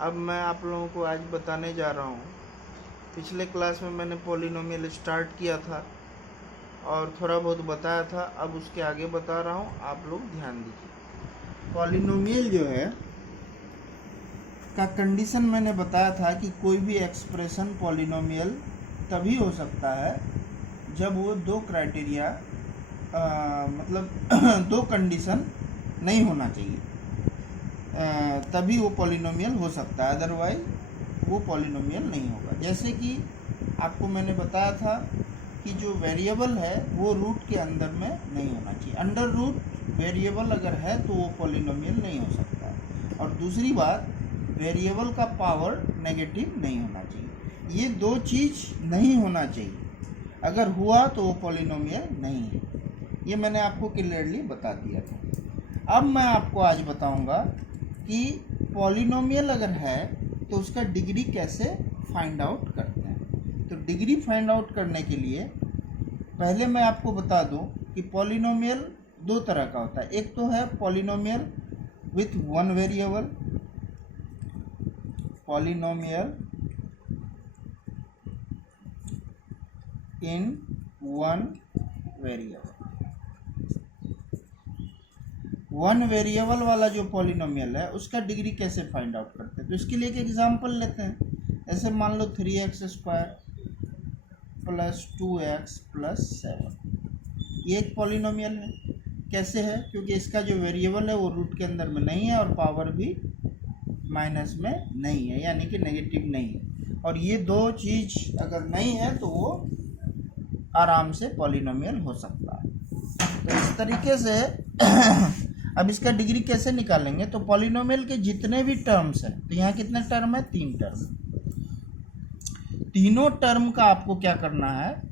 अब मैं आप लोगों को आज बताने जा रहा हूँ। पिछले क्लास में मैंने पॉलिनोमियल स्टार्ट किया था और थोड़ा बहुत बताया था, अब उसके आगे बता रहा हूँ, आप लोग ध्यान दीजिए। पॉलिनोमियल जो है का कंडीशन मैंने बताया था कि कोई भी एक्सप्रेशन पॉलिनोमियल तभी हो सकता है जब वो दो क्राइटेरिया मतलब दो कंडीशन नहीं होना चाहिए, तभी वो पॉलिनोमियल हो सकता है, अदरवाइज वो पॉलिनोमियल नहीं होगा। जैसे कि आपको मैंने बताया था कि जो वेरिएबल है वो रूट के अंदर में नहीं होना चाहिए। अंडर रूट वेरिएबल अगर है तो वो पॉलिनोमियल नहीं हो सकता है। और दूसरी बात, वेरिएबल का पावर नेगेटिव नहीं होना चाहिए। ये दो चीज़ नहीं होना चाहिए, अगर हुआ तो वो पॉलिनोमियल नहीं है। ये मैंने आपको क्लियरली बता दिया था। अब मैं आपको आज बताऊंगा कि पॉलिनोमियल अगर है तो उसका डिग्री कैसे फाइंड आउट करते हैं। तो डिग्री फाइंड आउट करने के लिए पहले मैं आपको बता दूं कि पॉलिनोमियल दो तरह का होता है। एक तो है polynomial with one variable, polynomial in one variable. One variable वाला जो पॉलिनोमियल है उसका डिग्री कैसे फाइंड आउट करते हैं, तो इसके लिए एक एग्जांपल लेते हैं। ऐसे मान लो 3x² प्लस 2x प्लस 7, ये एक पॉलिनोमियल है। कैसे है? क्योंकि इसका जो वेरिएबल है वो रूट के अंदर में नहीं है और पावर भी माइनस में नहीं है, यानी कि नेगेटिव नहीं है। और ये दो चीज़ अगर नहीं है तो वो आराम से पॉलिनोमियल हो सकता है। तो इस तरीके से अब इसका डिग्री कैसे निकालेंगे, तो पॉलिनोमियल के जितने भी टर्म्स हैं, तो यहाँ कितने टर्म है? 3 टर्म। तीनों टर्म का आपको क्या करना है?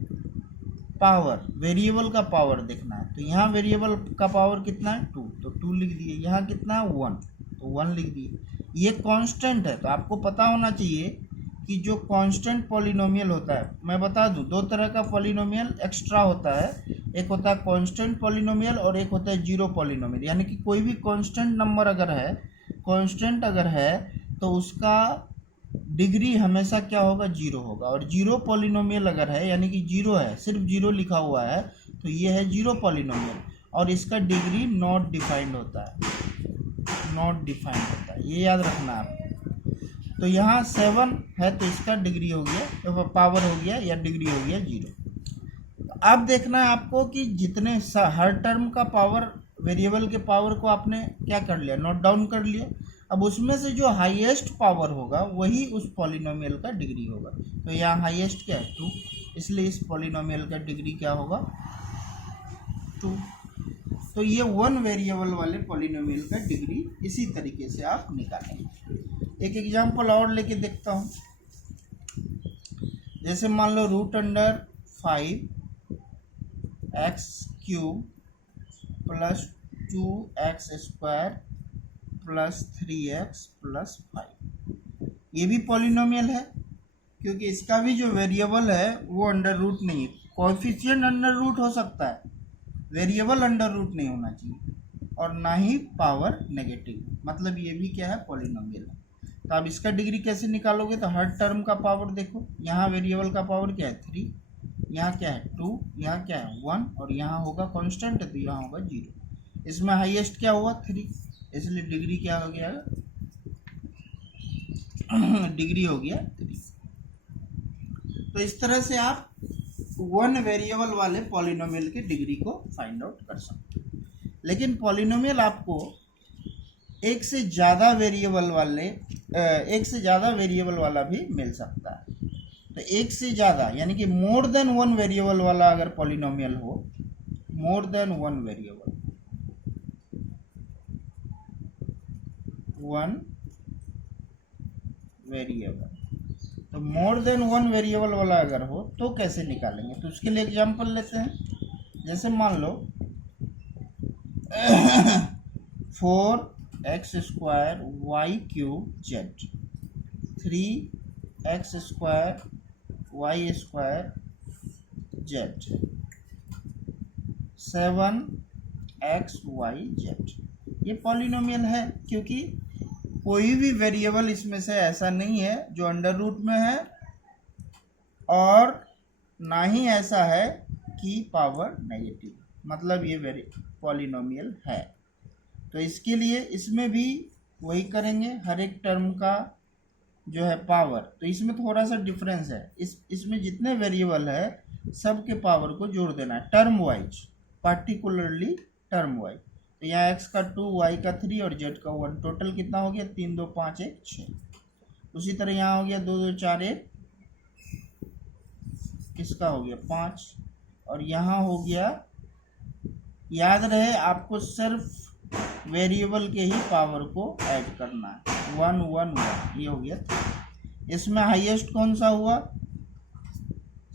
पावर, वेरिएबल का पावर देखना है। तो यहाँ वेरिएबल का पावर कितना है? 2, तो 2 लिख दिए। यहाँ कितना है? 1, तो 1 लिख दिए। ये कांस्टेंट है, तो आपको पता होना चाहिए कि जो कांस्टेंट पॉलिनोमियल होता है, मैं बता दूं दो तरह का पॉलिनोमियल एक्स्ट्रा होता है। एक होता है कांस्टेंट पॉलिनोमियल और एक होता है जीरो पॉलिनोमियल। यानी कि कोई भी कांस्टेंट नंबर अगर है, कांस्टेंट अगर है तो उसका डिग्री हमेशा क्या होगा? जीरो होगा। और जीरो पॉलिनोमियल अगर है, यानी कि जीरो है, सिर्फ जीरो लिखा हुआ है, तो ये है जीरो पॉलिनोमियल और इसका डिग्री नॉट डिफाइंड होता है, नॉट डिफाइंड होता है, ये याद रखना है। तो यहाँ 7 है तो इसका डिग्री हो गया, तो पावर हो गया या डिग्री हो गया 0। अब देखना है आपको कि जितने हर टर्म का पावर, वेरिएबल के पावर को आपने क्या कर लिया? नोट डाउन कर लिया। अब उसमें से जो हाईएस्ट पावर होगा वही उस पॉलिनोमियल का डिग्री होगा। तो यहाँ हाईएस्ट क्या है? 2, इसलिए इस पॉलिनोमियल का डिग्री क्या होगा? 2। तो ये वन वेरिएबल वाले पॉलिनोमियल का डिग्री इसी तरीके से आप निकालेंगे। एक एग्जांपल और लेके देखता हूँ। जैसे मान लो √5x³ plus 2x² plus 3x plus 5, ये भी पॉलिनोमियल है क्योंकि इसका भी जो वेरिएबल है वो अंडर रूट नहीं है। कोएफिशिएंट अंडर रूट हो सकता है, वेरिएबल अंडर रूट नहीं होना चाहिए, और ना ही पावर नेगेटिव। मतलब ये भी क्या है? पॉलिनोमियल है। तो अब इसका डिग्री कैसे निकालोगे? तो हर टर्म का पावर देखो। यहाँ वेरिएबल का पावर क्या है? 3, यहाँ क्या है? 2, यहाँ क्या है? 1, और यहाँ होगा कांस्टेंट है तो यहाँ होगा 0। इसमें हाईएस्ट क्या हुआ? 3, इसलिए डिग्री क्या हो गया? डिग्री हो गया 3। तो इस तरह से आप वन वेरिएबल वाले पॉलिनोमियल की डिग्री को फाइंड आउट कर सकते हैं। लेकिन पॉलिनोमियल आपको एक से ज़्यादा वेरिएबल वाला भी मिल सकता है। तो एक से ज़्यादा यानी कि मोर देन वन वेरिएबल वाला अगर पॉलिनोमियल हो, मोर देन वन वेरिएबल, तो मोर देन वन वेरिएबल वाला अगर हो तो कैसे निकालेंगे? तो उसके लिए एग्जांपल लेते हैं। जैसे मान लो 4x² y³ z, 3x² y² z, 7x y z, ये पॉलिनोमियल है क्योंकि कोई भी वेरिएबल इसमें से ऐसा नहीं है जो अंडर रूट में है, और ना ही ऐसा है कि पावर नेगेटिव, मतलब ये पॉलिनोमियल है। तो इसके लिए इसमें भी वही करेंगे, हर एक टर्म का जो है पावर, तो इसमें थोड़ा सा डिफरेंस है, इसमें जितने वेरिएबल है सब के पावर को जोड़ देना है term wise, particularly term wise. तो यहाँ x का 2, y का 3 और z का 1, टोटल कितना हो गया 3 2 5 1 6। उसी तरह यहाँ हो गया 2 2 4 1, किसका हो गया 5, और यहाँ हो गया, याद रहे आपको सिर्फ वेरिएबल के ही पावर को ऐड करना है, 1 1 1, ये हो गया 3। इसमें हाईएस्ट कौन सा हुआ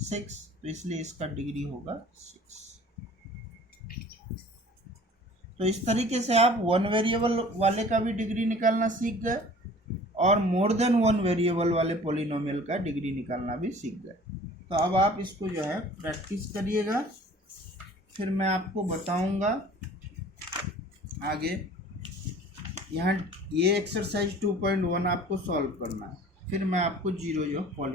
6, तो इसलिए इसका डिग्री होगा 6। तो इस तरीके से आप वन वेरिएबल वाले का भी डिग्री निकालना सीख गए, और मोर देन वन वेरिएबल वाले पॉलिनोमियल का डिग्री निकालना भी सीख गए। तो अब आप इसको जो है प्रैक्टिस करिएगा, फिर मैं आपको बताऊंगा आगे। यहाँ ये एक्सरसाइज 2.1 आपको सॉल्व करना है, फिर मैं आपको जीरो जो पॉलि